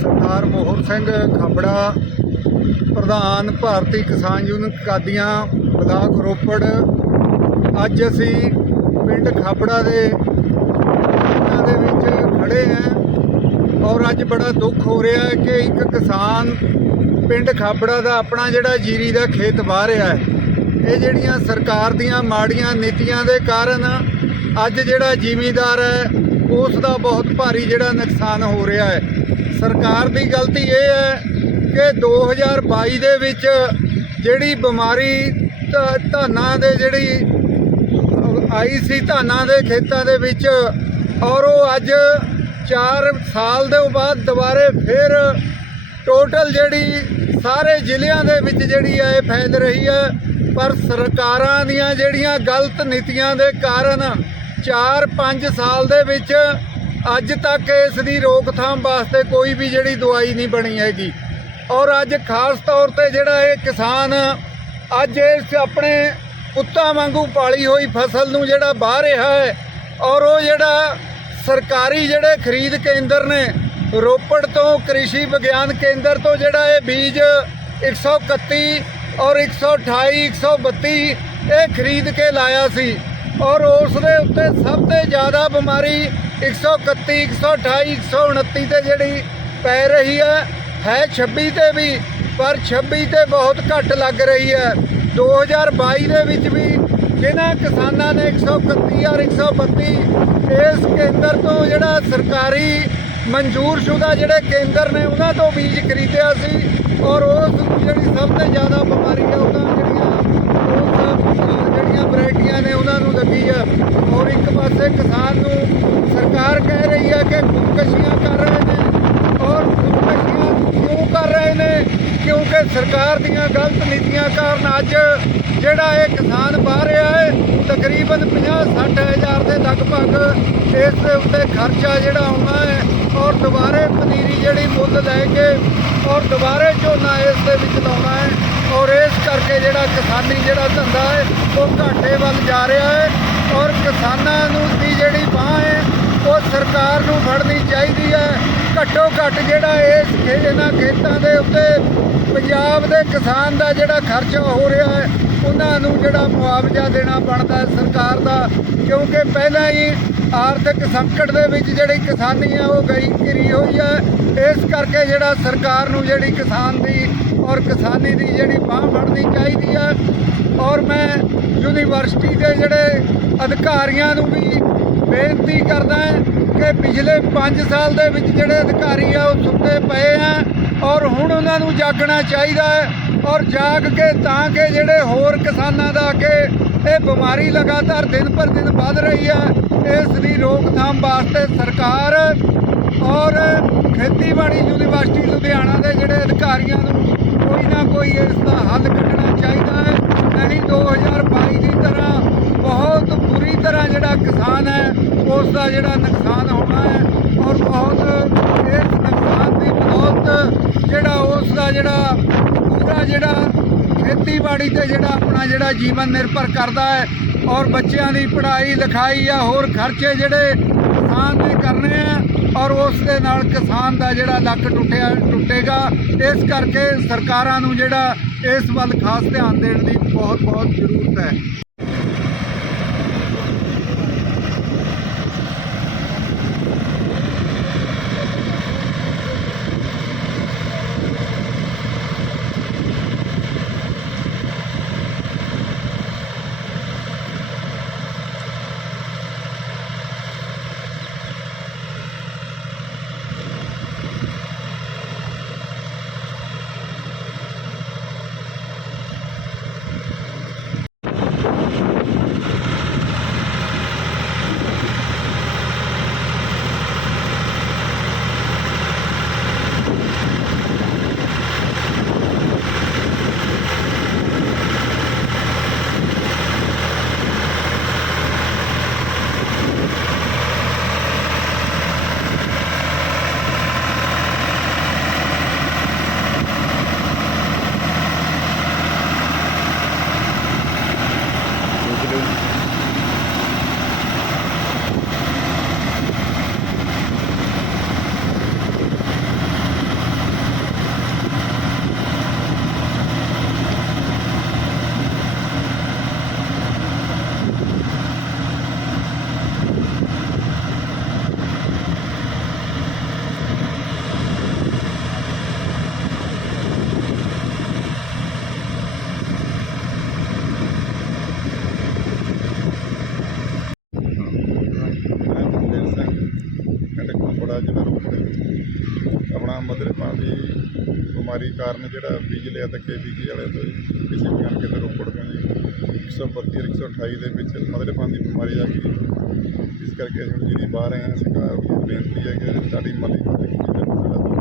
ਸਰਦਾਰ ਮੋਹਨ ਸਿੰਘ ਖਾਬੜਾ, ਪ੍ਰਧਾਨ ਭਾਰਤੀ ਕਿਸਾਨ ਯੂਨੀਅਨ ਕਾਦੀਆਂ, ਬਲਾਕ ਰੋਪੜ। ਅੱਜ ਅਸੀਂ ਪਿੰਡ ਖਾਬੜਾ ਦੇ ਖੇਤਾਂ ਦੇ ਵਿੱਚ ਖੜੇ ਹਾਂ ਔਰ ਅੱਜ ਬੜਾ ਦੁੱਖ ਹੋ ਰਿਹਾ ਹੈ ਕਿ ਇੱਕ ਕਿਸਾਨ ਪਿੰਡ ਖਾਬੜਾ ਦਾ ਆਪਣਾ ਜਿਹੜਾ ਜੀਰੀ ਦਾ ਖੇਤ ਵਾਹ ਰਿਹਾ ਹੈ। ਇਹ ਜਿਹੜੀਆਂ ਸਰਕਾਰ ਦੀਆਂ ਮਾੜੀਆਂ ਨੀਤੀਆਂ ਦੇ ਕਾਰਨ ਅੱਜ ਜਿਹੜਾ ਜ਼ਿਮੀਂਦਾਰ ਹੈ ਉਸ ਦਾ ਬਹੁਤ ਭਾਰੀ ਜਿਹੜਾ ਨੁਕਸਾਨ ਹੋ ਰਿਹਾ ਹੈ। ਸਰਕਾਰ ਦੀ ਗਲਤੀ ਇਹ ਹੈ ਕਿ 2022 ਦੇ ਵਿੱਚ ਜਿਹੜੀ ਬਿਮਾਰੀ ਧ- ਧਾਨਾਂ ਦੇ ਜਿਹੜੀ ਆਈ ਸੀ ਧਾਨਾਂ ਦੇ ਖੇਤਾਂ ਦੇ ਵਿੱਚ ਔਰ ਉਹ ਅੱਜ 4 ਸਾਲ ਦੇ ਬਾਅਦ ਦੁਬਾਰੇ ਫਿਰ ਟੋਟਲ ਜਿਹੜੀ ਸਾਰੇ ਜ਼ਿਲ੍ਹਿਆਂ ਦੇ ਵਿੱਚ ਜਿਹੜੀ ਹੈ ਇਹ ਫੈਲ ਰਹੀ ਹੈ। ਪਰ ਸਰਕਾਰਾਂ ਦੀਆਂ ਜਿਹੜੀਆਂ ਗਲਤ ਨੀਤੀਆਂ ਦੇ ਕਾਰਨ 4-5 ਸਾਲ ਦੇ ਵਿੱਚ ਅੱਜ ਤੱਕ ਇਸ ਦੀ ਰੋਕਥਾਮ ਵਾਸਤੇ ਕੋਈ ਵੀ ਜਿਹੜੀ ਦਵਾਈ ਨਹੀਂ ਬਣੀ ਹੈਗੀ। ਔਰ ਅੱਜ ਖਾਸ ਤੌਰ ਤੇ ਜਿਹੜਾ ਇਹ ਕਿਸਾਨ ਅੱਜ ਇਸ ਆਪਣੇ ਪੁੱਤਾਂ ਵਾਂਗੂ ਪਾਲੀ ਹੋਈ ਫਸਲ ਨੂੰ ਜਿਹੜਾ ਬਾਹ ਰਿਹਾ ਹੈ ਔਰ ਉਹ ਜਿਹੜਾ ਸਰਕਾਰੀ ਜਿਹੜੇ ਖਰੀਦ ਕੇਂਦਰ ਨੇ, ਰੋਪੜ ਤੋਂ ਕ੍ਰਿਸ਼ੀ ਵਿਗਿਆਨ ਕੇਂਦਰ ਤੋਂ ਜਿਹੜਾ ਇਹ ਬੀਜ 131 ਔਰ 128 132 ਇਹ ਖਰੀਦ ਕੇ ਲਾਇਆ ਸੀ। ਔਰ ਉਸ ਦੇ ਉੱਤੇ ਸਭ ਤੋਂ ਜ਼ਿਆਦਾ ਬਿਮਾਰੀ 131 128 129 ਤੇ ਜਿਹੜੀ ਪੈ ਰਹੀ ਹੈ ਹੈ 26 ਤੇ ਵੀ, ਪਰ 26 ਤੇ ਬਹੁਤ ਘੱਟ ਲੱਗ ਰਹੀ ਹੈ। 2022 ਦੇ ਵਿੱਚ ਵੀ ਜਿਨ੍ਹਾਂ ਕਿਸਾਨਾਂ ਨੇ 131 ਔਰ 132 ਇਸ ਕੇਂਦਰ ਤੋਂ ਜਿਹੜਾ ਸਰਕਾਰੀ ਮਨਜ਼ੂਰਸ਼ੁਦਾ ਜਿਹੜੇ ਕੇਂਦਰ ਨੇ ਉਹਨਾਂ ਤੋਂ ਬੀਜ ਖਰੀਦਿਆ ਸੀ ਔਰ ਉਸ ਜਿਹੜੀ ਸਭ ਤੋਂ ਜ਼ਿਆਦਾ ਬਿਮਾਰੀ ਹੈ ਉਹਨਾਂ ਜਿਹੜੀਆਂ ਉਸ ਜਿਹੜੀਆਂ ਵੈਰਾਈਟੀਆਂ ਨੇ ਉਹਨਾਂ ਨੂੰ ਲੱਗੀ ਆ ਔਰ ਇੱਕ ਪਾਸੇ ਕਿਸਾਨ ਨੂੰ ਸਰਕਾਰ ਕਹਿ ਰਹੀ ਹੈ ਕਿ ਖੁਦਕਸ਼ੀਆਂ ਕਰ ਰਹੇ ਨੇ ਔਰ ਖੁਦਕਸ਼ੀਆਂ ਕਿਉਂ ਕਰ ਰਹੇ ਨੇ ਕਿਉਂਕਿ ਸਰਕਾਰ ਦੀਆਂ ਗਲਤ ਨੀਤੀਆਂ ਕਾਰਨ ਅੱਜ ਜਿਹੜਾ ਇਹ ਕਿਸਾਨ ਬਾਹਰ ਰਿਹਾ ਹੈ, ਤਕਰੀਬਨ 50-60 ਹਜ਼ਾਰ ਦੇ ਲਗਭਗ ਇਸ ਦੇ ਉੱਤੇ ਖਰਚਾ ਜਿਹੜਾ ਆਉਣਾ ਹੈ ਔਰ ਦੁਬਾਰੇ ਪਨੀਰੀ ਜਿਹੜੀ ਮੁੱਲ ਲੈ ਕੇ ਔਰ ਦੁਬਾਰੇ ਝੋਨਾ ਇਸ ਦੇ ਵਿੱਚ ਲਾਉਣਾ ਹੈ ਔਰ ਇਸ ਕਰਕੇ ਜਿਹੜਾ ਕਿਸਾਨੀ ਜਿਹੜਾ ਧੰਦਾ ਹੈ, ਉਹ ਘਾਟੇ ਵੱਲ ਜਾ ਰਿਹਾ ਹੈ ਔਰ ਕਿਸਾਨਾਂ ਨੂੰ ਦੀ ਜਿਹੜੀ ਬਾਹ ਹੈ, ਉਹ ਸਰਕਾਰ ਨੂੰ ਫੜਨੀ ਚਾਹੀਦੀ ਹੈ। ਘੱਟੋ ਘੱਟ ਜਿਹੜਾ ਇਸ ਇਹਨਾਂ ਖੇਤਾਂ ਦੇ ਉੱਤੇ ਪੰਜਾਬ ਦੇ ਕਿਸਾਨ ਦਾ ਜਿਹੜਾ ਖਰਚਾ ਹੋ ਰਿਹਾ ਹੈ, ਉਹਨਾਂ ਨੂੰ ਜਿਹੜਾ ਮੁਆਵਜ਼ਾ ਦੇਣਾ ਬਣਦਾ ਹੈ ਸਰਕਾਰ ਦਾ, ਕਿਉਂਕਿ ਪਹਿਲਾਂ ਹੀ ਆਰਥਿਕ ਸੰਕਟ ਦੇ ਵਿੱਚ ਜਿਹੜੀ ਕਿਸਾਨੀ ਆ ਉਹ ਗਈ ਘਿਰੀ ਹੋਈ ਹੈ, ਇਸ ਕਰਕੇ ਜਿਹੜਾ ਸਰਕਾਰ ਨੂੰ ਜਿਹੜੀ ਕਿਸਾਨ ਦੀ ਔਰ ਕਿਸਾਨੀ ਦੀ ਜਿਹੜੀ ਬਾਹ ਫੜਨੀ ਚਾਹੀਦੀ ਆ ਔਰ ਮੈਂ ਯੂਨੀਵਰਸਿਟੀ ਦੇ ਜਿਹੜੇ ਅਧਿਕਾਰੀਆਂ ਨੂੰ ਵੀ ਬੇਨਤੀ ਕਰਦਾ ਹਾਂ ਕਿ ਪਿਛਲੇ 5 ਸਾਲ ਦੇ ਵਿੱਚ ਜਿਹੜੇ ਅਧਿਕਾਰੀ ਆ, ਉਹ ਸੁੱਤੇ ਪਏ ਆ ਔਰ ਹੁਣ ਉਹਨਾਂ ਨੂੰ ਜਾਗਣਾ ਚਾਹੀਦਾ ਹੈ ਔਰ ਜਾਗ ਕੇ ਤਾਂ ਕਿ ਜਿਹੜੇ ਹੋਰ ਕਿਸਾਨਾਂ ਦਾ ਅੱਗੇ ਇਹ ਬਿਮਾਰੀ ਲਗਾਤਾਰ ਦਿਨ ਪਰ ਦਿਨ ਵੱਧ ਰਹੀ ਹੈ ਇਸ ਦੀ ਰੋਕਥਾਮ ਵਾਸਤੇ ਸਰਕਾਰ ਔਰ ਖੇਤੀਬਾੜੀ ਯੂਨੀਵਰਸਿਟੀ ਲੁਧਿਆਣਾ ਦੇ ਜਿਹੜੇ ਅਧਿਕਾਰੀਆਂ ਨੂੰ ਕੋਈ ਨਾ ਕੋਈ ਇਸ ਦਾ ਹੱਲ ਕੱਢਣਾ ਚਾਹੀਦਾ ਹੈ। ਨਹੀਂ 2022 ਦੀ ਤਰ੍ਹਾਂ ਬੁਰੀ ਜਿਹੜਾ ਕਿਸਾਨ ਹੈ ਉਸ ਦਾ ਜਿਹੜਾ ਨੁਕਸਾਨ ਹੋਣਾ ਹੈ ਔਰ ਬਹੁਤ ਇਸ ਨੁਕਸਾਨ ਦੀ ਬਦੌਲਤ ਜਿਹੜਾ ਉਸ ਦਾ ਜਿਹੜਾ, ਪੂਰਾ ਜਿਹੜਾ ਖੇਤੀਬਾੜੀ ਤੇ ਜਿਹੜਾ ਆਪਣਾ ਜਿਹੜਾ ਜੀਵਨ ਨਿਰਭਰ ਕਰਦਾ ਹੈ ਔਰ ਬੱਚਿਆਂ ਦੀ ਪੜ੍ਹਾਈ, ਲਿਖਾਈ ਜਾਂ ਹੋਰ ਖਰਚੇ ਜਿਹੜੇ ਕਿਸਾਨ ਨੇ ਕਰਨੇ ਆ ਔਰ ਉਸ ਦੇ ਨਾਲ ਕਿਸਾਨ ਦਾ ਜਿਹੜਾ ਲੱਕ ਟੁੱਟਿਆ, ਟੁੱਟੇਗਾ। ਇਸ ਕਰਕੇ ਸਰਕਾਰਾਂ ਨੂੰ ਜਿਹੜਾ ਇਸ ਵੱਲ ਖਾਸ ਧਿਆਨ ਦੇਣ ਦੀ ਬਹੁਤ ਬਹੁਤ ਜ਼ਰੂਰਤ ਹੈ। ਮਧਰੇਪਾਂ ਦੀ ਬਿਮਾਰੀ ਕਾਰਨ ਜਿਹੜਾ ਬਿਜਲੀ ਅਤੇ ਕੇਬੀਜੀ ਵਾਲੇ ਤੋਂ ਕਿਸੇ ਬਿਆਨ ਕੇਂਦਰ ਰੋਪੜ ਤੋਂ ਜੀ। 132 ਔਰ 128 ਦੇ ਵਿੱਚ ਮਧਰੇਪਾਂ ਦੀ ਬਿਮਾਰੀ ਆ ਗਈ। ਇਸ ਕਰਕੇ ਹੁਣ ਜਿਹੜੀ ਬਾਹਰ ਆਏ ਸਰਕਾਰ ਨੂੰ ਬੇਨਤੀ ਹੈ ਕਿ ਸਾਡੀ ਮਦਦ ਕੀਤੀ